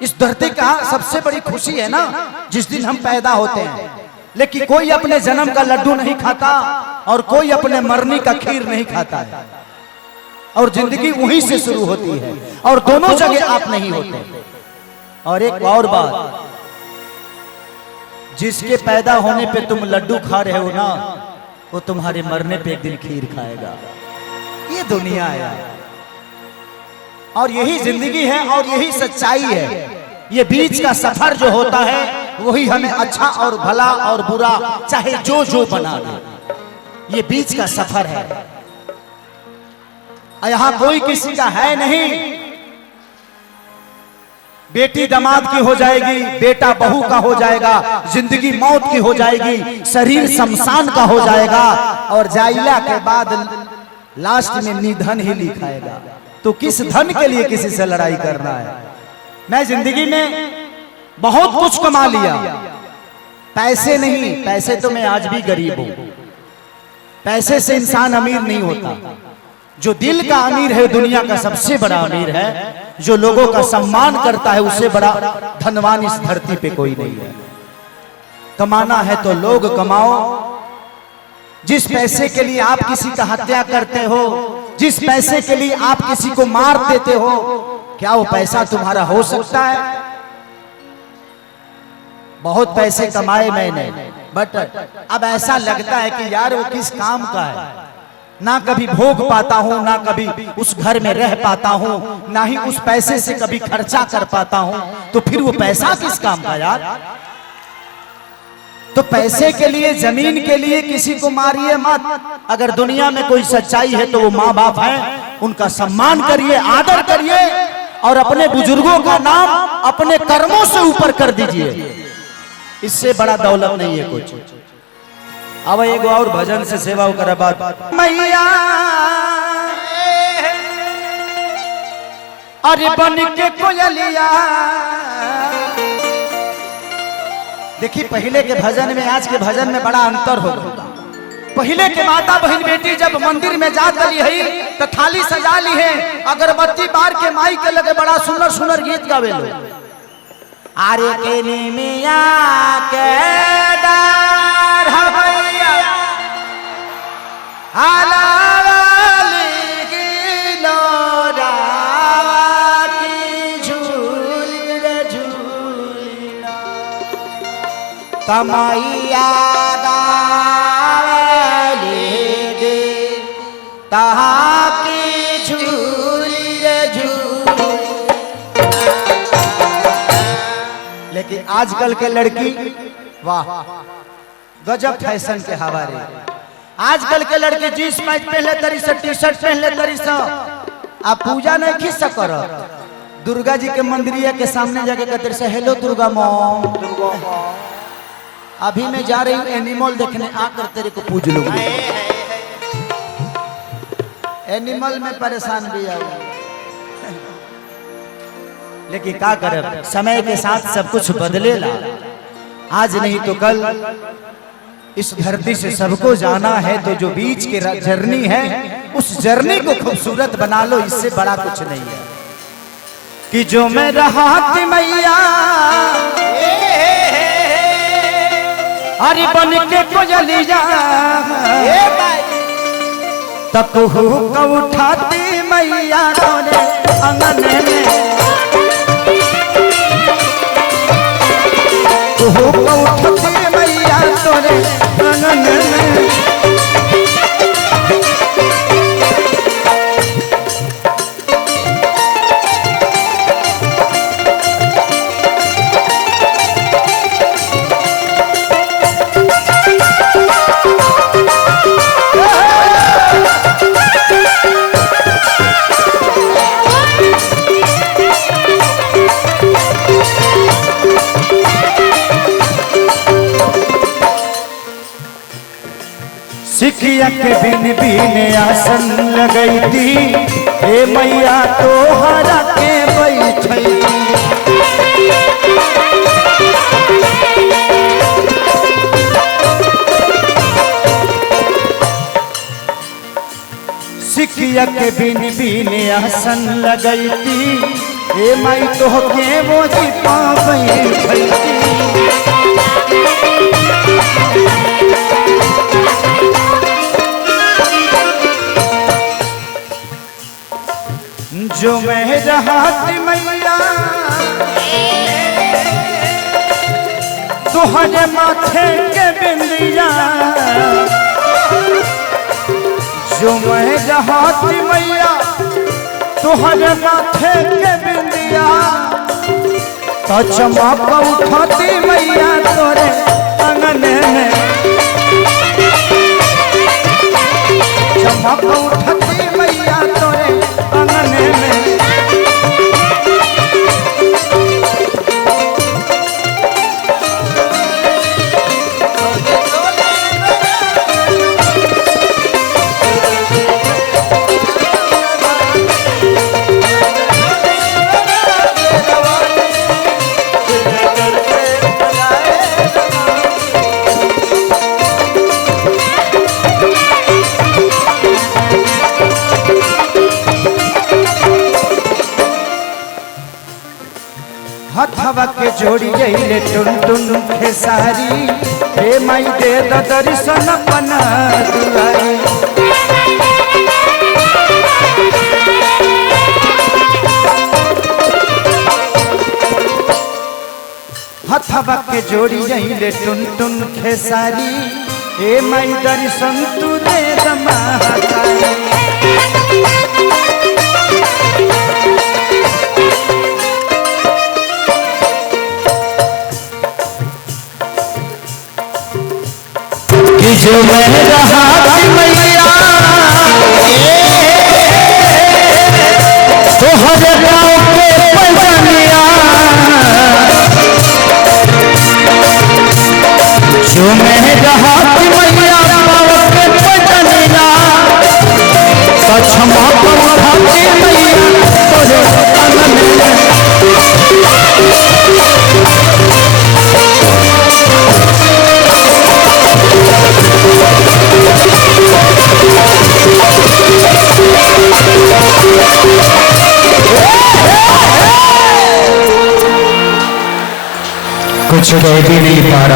इस धरती का सबसे बड़ी खुशी है ना जिस दिन हम पैदा होते हैं। लेकिन कोई अपने जन्म का लड्डू नहीं खाता और कोई अपने मरने का खीर नहीं खाता है, और जिंदगी वहीं से शुरू होती है और दोनों जगह आप नहीं होते। और एक और बात, जिसके पैदा होने पे तुम लड्डू खा रहे हो ना, वो तुम्हारे मरने पे एक दिन खीर खाएगा। ये दुनिया है और यही जिंदगी है और यही सच्चाई है। ये बीच का सफर जो होता है वही हमें अच्छा और भला और बुरा चाहे जो जो बना दे। ये बीच का सफर है। यहां कोई किसी का है नहीं। बेटी दामाद की हो जाएगी, बेटा बहू का हो जाएगा, जिंदगी मौत की हो जाएगी, शरीर शमशान का हो जाएगा और जाइला के बाद लास्ट में निधन ही लिखाएगा। तो किस धन के लिए किसी से लड़ाई करना है? मैं जिंदगी में बहुत कुछ कमा लिया, पैसे नहीं, पैसे तो मैं आज भी गरीब हूं। पैसे से इंसान अमीर नहीं होता। जो दिल का अमीर है दुनिया का सबसे बड़ा अमीर है। जो लोगों का सम्मान करता है उससे बड़ा धनवान इस धरती पे कोई नहीं है। कमाना है तो लोग कमाओ। जिस पैसे के लिए आप किसी का हत्या करते हो, जिस पैसे के लिए आप किसी को मार देते हो, क्या वो पैसा तुम्हारा हो सकता है? बहुत पैसे कमाए मैंने, बट अब ऐसा लगता है कि यार वो किस काम का है। ना कभी भोग पाता हूं, ना कभी उस घर में रह पाता हूं, ना ही उस पैसे से कभी खर्चा कर पाता हूं। तो फिर वो पैसा किस काम का यार? तो पैसे के लिए, जमीन के लिए किसी को मारिए मत। अगर दुनिया में कोई सच्चाई है तो वो माँ बाप है, उनका सम्मान करिए, आदर करिए और अपने बुजुर्गों का नाम अपने कर्मों से ऊपर कर दीजिए। इससे बड़ा दौलत नहीं है कुछ। अब एक और भजन से सेवा कर बात। मैया अरे बन के कोयलिया। देखिए पहले के भजन में आज के भजन में बड़ा अंतर होगा। पहले के माता बहन बेटी जब मंदिर में जाती है तो थाली सजा ली है, अगरबत्ती बार के माई के लगे बड़ा सुंदर सुंदर गीत गावे लो। आरे के निमिया के डार भैया आलावाली की लोरावा की झूली रे झूलिना तमैया गाली गे तहा की झूली रे झूली। लेकिन आजकल के लड़की वाह गजब फैशन के हवाले। आजकल के लड़के जींस पैंट पहले तरी से, टी शर्ट पहले तरी से। आप पूजा नहीं खींच सकर। दुर्गा जी के मंदिरिया के सामने जाके कहते से हेलो दुर्गा मॉम। अभी मैं जा रही हूँ एनिमल देखने, आकर तेरे को पूज लूंगी। एनिमल में परेशान भी आऊंगा, लेकिन क्या करे, समय के साथ सब कुछ बदलेला। आज नहीं तो कल इस धरती से सबको जाना है। तो जो बीच के जर्नी है उस जर्नी को खूबसूरत बना लो, इससे बड़ा कुछ नहीं है। कि जो मैं रहा थी मैया अरे बन के कोयलिया तक उठाती मैया तोरे अंगन में उठती मैया तोरे अंगन में। सिखिया के बिन बिन आसन लगई थी, हे मैया तो हरा के बैठी। सिखिया के बिन बिन आसन लगई थी, ए माई तो के वो जी पावई भैती जो मैं रहाती मैया तुहरे माथे के बिंदिया जो मैं रहाती मैया तुहरे माथे के बिंदिया तो चमक उठाती मैया तोरे अंगने में चमक उठाती मैया तोरे अंगने में हथवा के जोड़ी गईले टुन टुन खेसारी हे माई दे दर्शन अपना दुआरी हथवा के जोड़ी गईले टुन टुन खेसारी हे माई दर्शन तू दे दमातारी जो मैं रहा मैया तो हर गाँव के पजनिया जो मैं रहा मैया गाँव के पजनिया तो क्षमा उठाती मैया तोरे अंगने कुछ कह भी नहीं पा रहा।